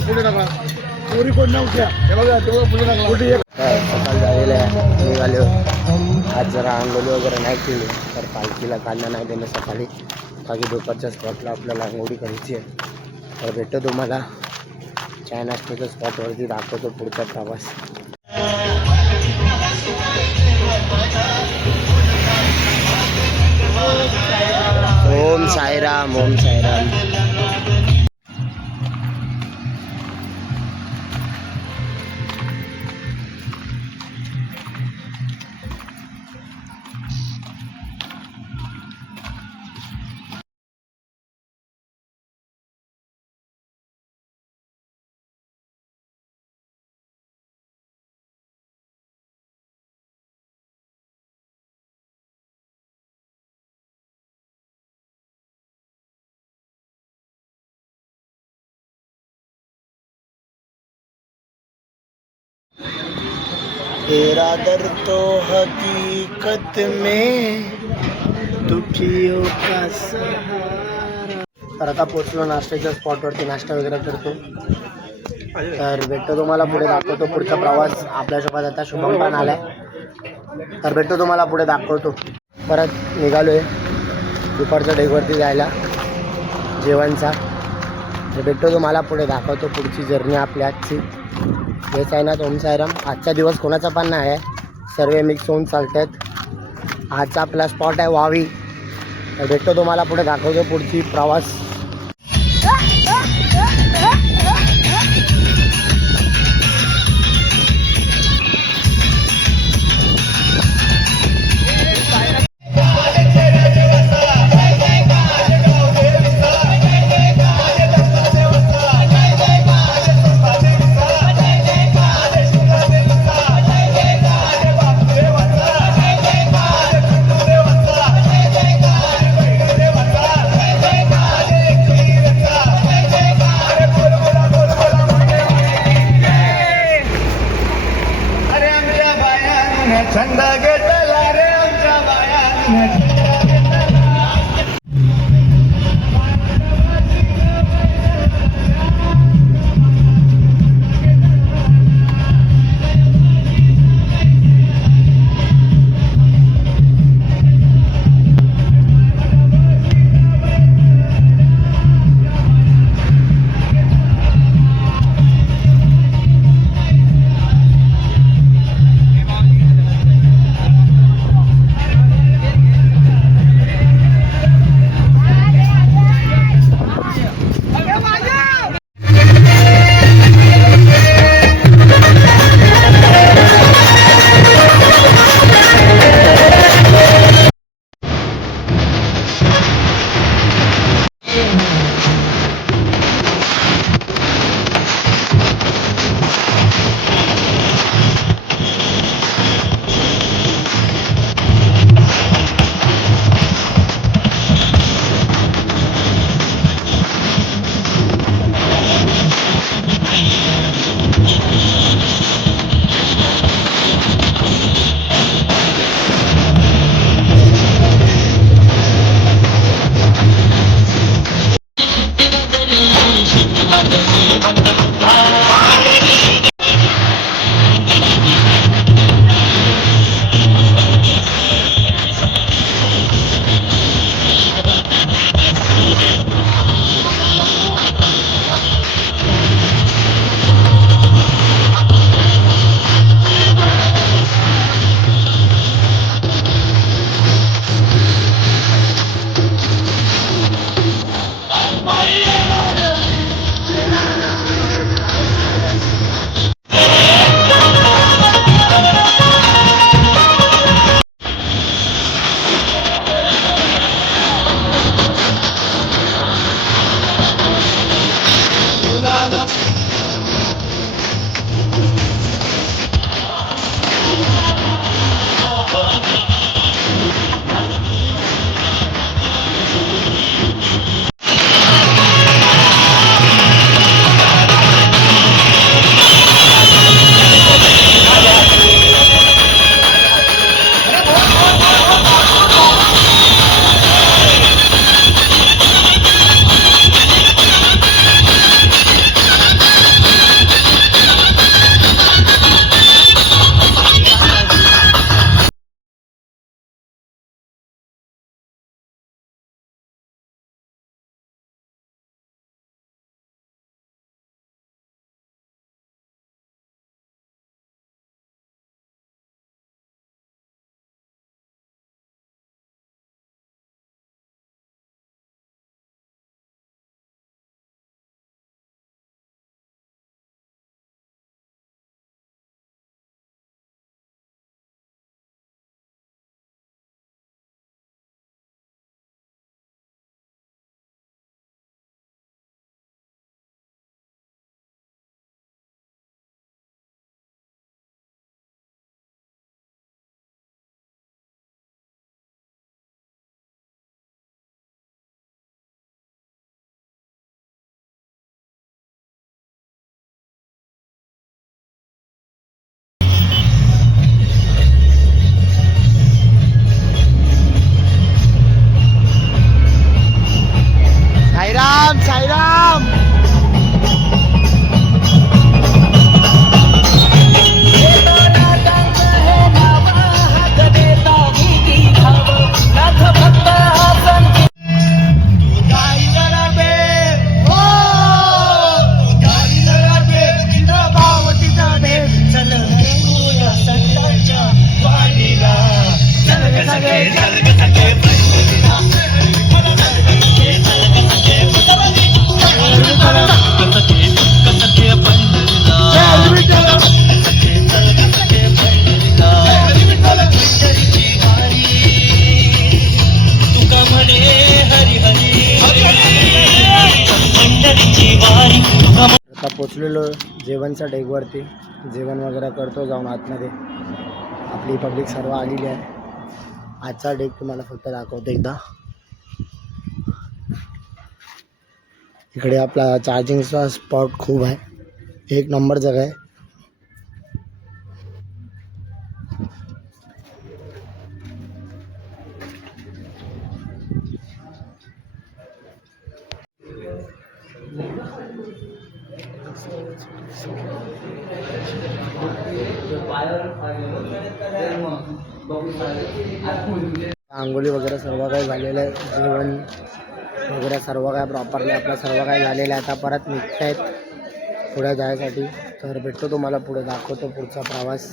पुढे टाका पोरी कोण नव्हत्या हे बघा तो पुढे टाकला कुठे सकाळ झालेलं आहे निघालो आज जरा आंघोळी वगैरे नाही केली तर पालखीला काढणं नाही देणं सकाळी बाकी दुपारच्या स्पॉटला आपल्याला आंघोळी करायची आहे तर भेटतो तुम्हाला चाय नाश्त्याच्या स्पॉटवरती दाखवतो पुढचा प्रवास ओम साईराम ओम साईराम तेरा दर्द तो हकीकत में दुखियों का सहारा तर आता पोचलो नाश्त्याच्या स्पॉटवरती नाश्ता वगैरे करतो तर भेटतो तुम्हाला पुढे दाखवतो पुढचा प्रवास आपल्यासोबत आता शुभम पण आलाय तर भेटतो तुम्हाला पुढे दाखवतो परत निघालोय दुपारच्या डेकवरती जायला जेवणचा तर भेटतो तुम्हाला पुढे दाखवतो पुढची जर्नी आपली आजची जय साईनाथ ओम साईराम आजचा दिवस कोणाचा पण नाही आहे सर्व मिक्स होऊन चालत आहेत आजचा आपला स्पॉट आहे वावी तर भेटतो तुम्हाला पुढे दाखवतो पुढची प्रवास छंद घेतला रे आमच्या बाया जेवणच्या डेकवरती जेवण वगैरे करतो जाऊन आतमध्ये. आपली पब्लिक सर्व आलेली आहे. आजचा डेक तुम्हाला फक्त दाखवतो एकदा. इकडे आपला चार्जिंगचा स्पॉट खूप आहे. एक नंबर जगह आहे. आंघोळी वगैरे सर्व काही झालेलं आहे. जेवण वगैरे सर्व काय प्रॉपरली आपलं सर्व काही झालेलं आहे. आता परत निघत आहेत पुढे जायसाठी. तर भेटतो तुम्हाला पुढे, दाखवतो पुढचा प्रवास.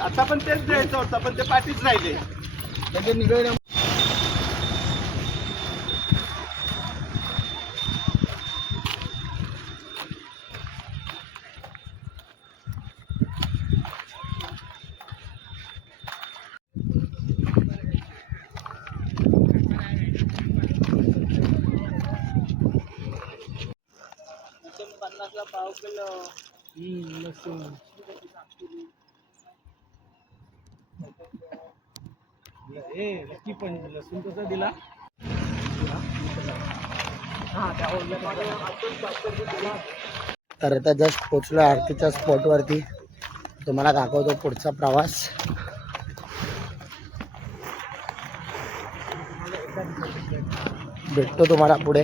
आता पण तेच द्यायचं होतं पण ते पाठीच राहिले म्हणजे निघाले. पाव किलो लसूण पण लसूण कसा दिला. तर आता जस्ट पोचलो आरतीच्या स्पॉटवरती. तुम्हाला दाखवतो पुढचा प्रवास. भेटतो तुम्हाला पुढे.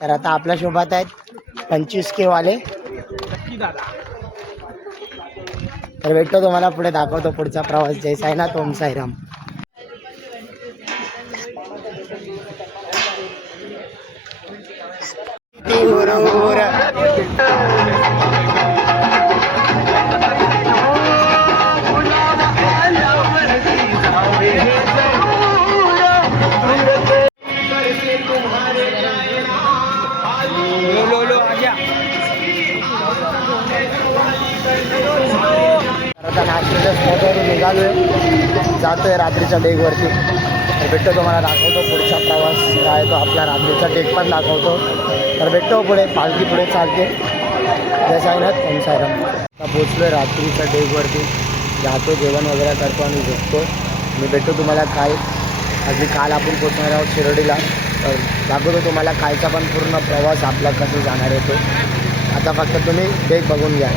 तर आता आपल्या सोबत आहेत 25K वाले. तर भेटतो तुम्हाला पुढे, दाखवतो पुढचा प्रवास. जय साईनाथ, ओम साईराम. आता नाश्त्याच्या स्पॉटवरून निघालो आहे, जातो आहे रात्रीच्या डेकवरती. तर भेटतो तुम्हाला, दाखवतो पुढचा प्रवास काय तो आपला. रात्रीचा डेक पण दाखवतो. तर भेटतो पुढे, पालखी पुढे चालते. जय साईनाथ, ओम साईराम. आता पोचलो आहे रात्रीच्या डेकवरती. जातो, जेवण वगैरे करतो आणि झोपतो. मी भेटतो तुम्हाला काय. अगदी काल आपण पोचणार आहोत शिर्डीला. तर दाखवतो तुम्हाला कालचा पण पूर्ण प्रवास आपला कसं जाणार आहे तो. आता फक्त तुम्ही डेक बघून घ्या.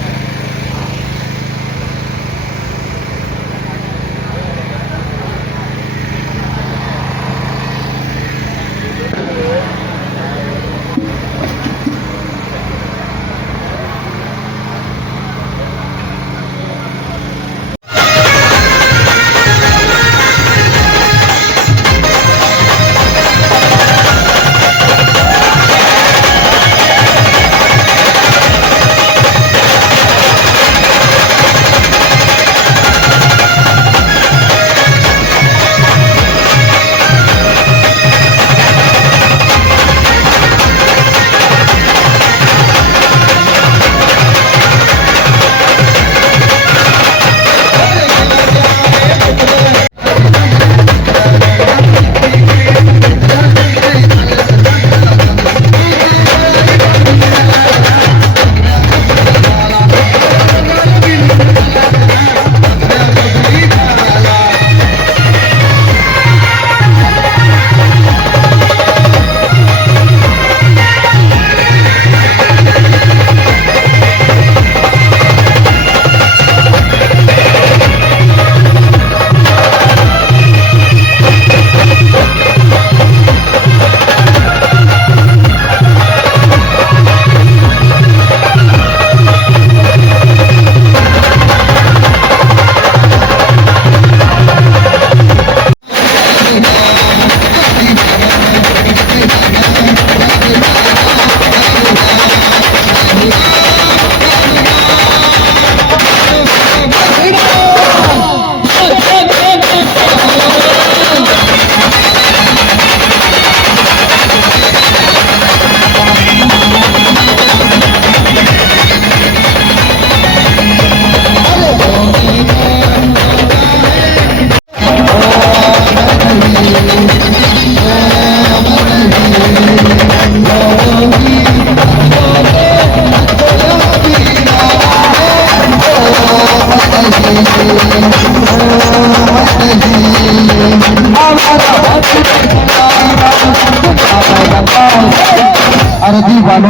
अरे दीवानो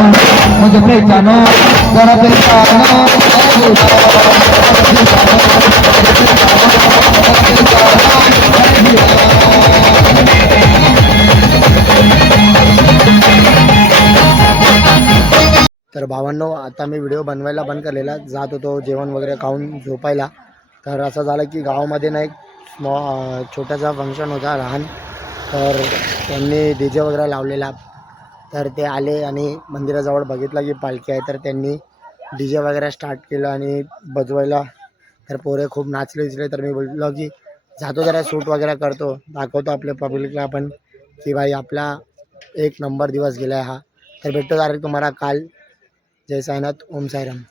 मुझे पहचानो जरा पहचानो तर भावांनो, आता मी व्हिडिओ बनवायला बंद केलेला, जात होतो जेवण वगैरे खाऊन झोपायला. तर असं झालं की गावामध्ये ना एक छोटासा फंक्शन होता लहान, तर त्यांनी डी जे वगैरे लावलेला. तर ते आले आणि मंदिराजवळ बघितलं की पालखी आहे, तर त्यांनी डी जे वगैरे स्टार्ट केलं आणि बजवायला. तर पोरे खूप नाचले विचले. तर मी बोललो की जातो जरा शूट वगैरे करतो, दाखवतो आपल्या पब्लिकला आपण की भाई आपला एक नंबर दिवस गेला आहे हा. तर भेटतो डायरेक्ट तुम्हाला काल. जय साईनाथ, ओम साईराम.